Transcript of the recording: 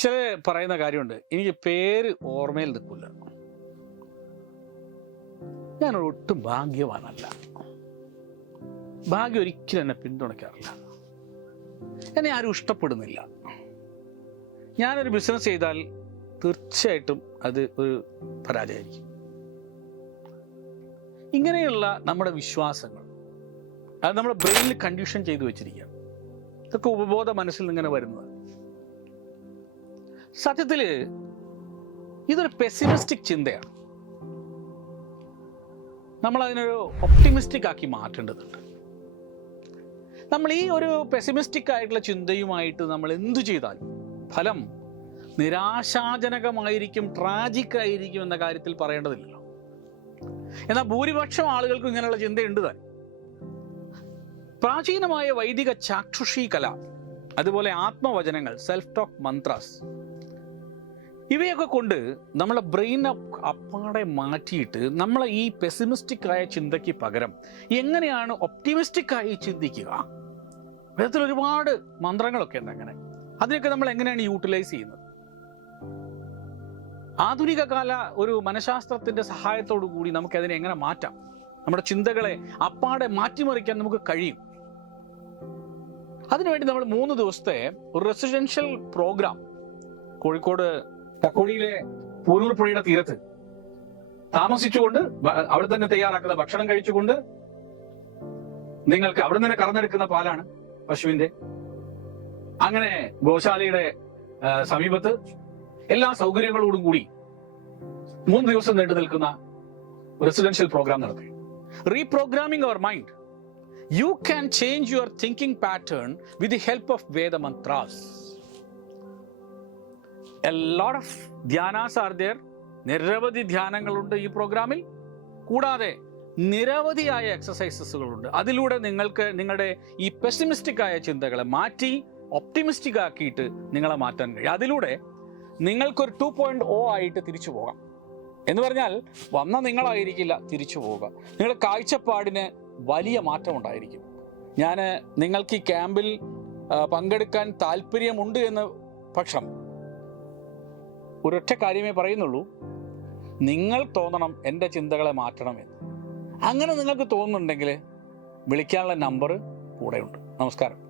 ചില പറയുന്ന കാര്യമുണ്ട്. എനിക്ക് പേര് ഓർമ്മയിൽ നിൽക്കില്ല ഞാൻ ഒട്ടും ഭാഗ്യവാനല്ല. ഭാഗ്യം ഒരിക്കലും എന്നെ പിന്തുണയ്ക്കാറില്ല. എന്നെ ആരും ഇഷ്ടപ്പെടുന്നില്ല. ഞാനൊരു ബിസിനസ് ചെയ്താൽ തീർച്ചയായിട്ടും അത് ഒരു പരാജയമായിരിക്കും. ഇങ്ങനെയുള്ള നമ്മുടെ വിശ്വാസങ്ങൾ അത് നമ്മുടെ ബ്രെയിനിൽ കണ്ടീഷൻ ചെയ്തു വെച്ചിരിക്കുക ഇതൊക്കെ ഉപബോധ മനസ്സിൽ ഇങ്ങനെ വരുന്നത്. സത്യത്തിൽ ഇതൊരു പെസിമിസ്റ്റിക് ചിന്തയാണ്. നമ്മൾ അതിനൊരു ഒപ്റ്റിമിസ്റ്റിക് ആക്കി മാറ്റേണ്ടതുണ്ട്. നമ്മൾ ഈ ഒരു പെസിമിസ്റ്റിക് ആയിട്ടുള്ള ചിന്തയുമായിട്ട് നമ്മൾ എന്തു ചെയ്താലും ഫലം നിരാശാജനകമായിരിക്കും ട്രാജിക് ആയിരിക്കും എന്ന കാര്യത്തിൽ പറയേണ്ടതില്ലല്ലോ. എന്നാൽ ഭൂരിപക്ഷം ആളുകൾക്കും ഇങ്ങനെയുള്ള ചിന്തയുണ്ട് താൻ. പ്രാചീനമായ വൈദിക ചാക്ഷുഷി കല അതുപോലെ ആത്മവചനങ്ങൾ സെൽഫ് ടോക്ക് മന്ത്രാസ് ഇവയൊക്കെ കൊണ്ട് നമ്മളെ ബ്രെയിൻ അപ്പാടെ മാറ്റിയിട്ട് നമ്മളെ ഈ പെസിമിസ്റ്റിക് ആയ ചിന്തയ്ക്ക് പകരം എങ്ങനെയാണ് ഒപ്റ്റിമിസ്റ്റിക് ആയി ചിന്തിക്കുക? വേദത്തിൽ ഒരുപാട് മന്ത്രങ്ങളൊക്കെ ഉണ്ട് അങ്ങനെ. അതിനൊക്കെ നമ്മൾ എങ്ങനെയാണ് യൂട്ടിലൈസ് ചെയ്യുന്നത്? ആധുനിക കാല ഒരു മനഃശാസ്ത്രത്തിന്റെ സഹായത്തോടു കൂടി നമുക്ക് അതിനെ എങ്ങനെ മാറ്റാം? നമ്മുടെ ചിന്തകളെ അപ്പാടെ മാറ്റിമറിക്കാൻ നമുക്ക് കഴിയും. അതിനുവേണ്ടി നമ്മൾ മൂന്ന് ദിവസത്തെ ഒരു റെസിഡൻഷ്യൽ പ്രോഗ്രാം കോഴിക്കോട് കക്കോടിയിലെ പൂനൂർ പുഴയുടെ തീരത്ത് താമസിച്ചുകൊണ്ട് അവിടെ തന്നെ തയ്യാറാക്കുന്ന ഭക്ഷണം കഴിച്ചുകൊണ്ട് നിങ്ങൾക്ക് അവിടെ തന്നെ കറന്നെടുക്കുന്ന പാലാണ് പശുവിന്റെ അങ്ങനെ ഗോശാലയുടെ സമീപത്ത് എല്ലാ സൗകര്യങ്ങളോടും കൂടി മൂന്ന് ദിവസം നീണ്ടു നിൽക്കുന്ന റെസിഡൻഷ്യൽ പ്രോഗ്രാം നടത്തി. Reprogramming our mind you can change your thinking pattern with the help of Vedamantras a lot of dhyanas are there നിരവധി ധ്യാനങ്ങളുണ്ട് ഈ പ്രോഗ്രാമിൽ കൂടാതെ നിരവധിയായ എക്സസൈസസുകളുണ്ട് അതിലൂടെ നിങ്ങൾക്ക് നിങ്ങളുടെ ഈ പെസിമിസ്റ്റിക് ആയ ചിന്തകളെ മാറ്റി ഒപ്റ്റിമിസ്റ്റിക് ആക്കിയിട്ട് നിങ്ങളെ മാറ്റാൻ കഴിയും. അതിലൂടെ നിങ്ങൾക്കൊരു ടു പോയിന്റ് ഓ ആയിട്ട് തിരിച്ചു പോകാം. എന്ന് പറഞ്ഞാൽ വന്ന നിങ്ങളായിരിക്കില്ല തിരിച്ചു പോവുക. നിങ്ങളുടെ കാഴ്ചപ്പാടിന് വലിയ മാറ്റം ഉണ്ടായിരിക്കും. ഞാൻ നിങ്ങൾക്ക് ഈ ക്യാമ്പിൽ പങ്കെടുക്കാൻ താല്പര്യമുണ്ട് എന്ന് പക്ഷം ഒരൊറ്റ കാര്യമേ പറയുന്നുള്ളൂ. നിങ്ങൾ തോന്നണം എന്റെ ചിന്തകളെ മാറ്റണം എന്ന്. അങ്ങനെ നിങ്ങൾക്ക് തോന്നുന്നുണ്ടെങ്കിൽ വിളിക്കാനുള്ള നമ്പർ കൂടെയുണ്ട്. നമസ്കാരം.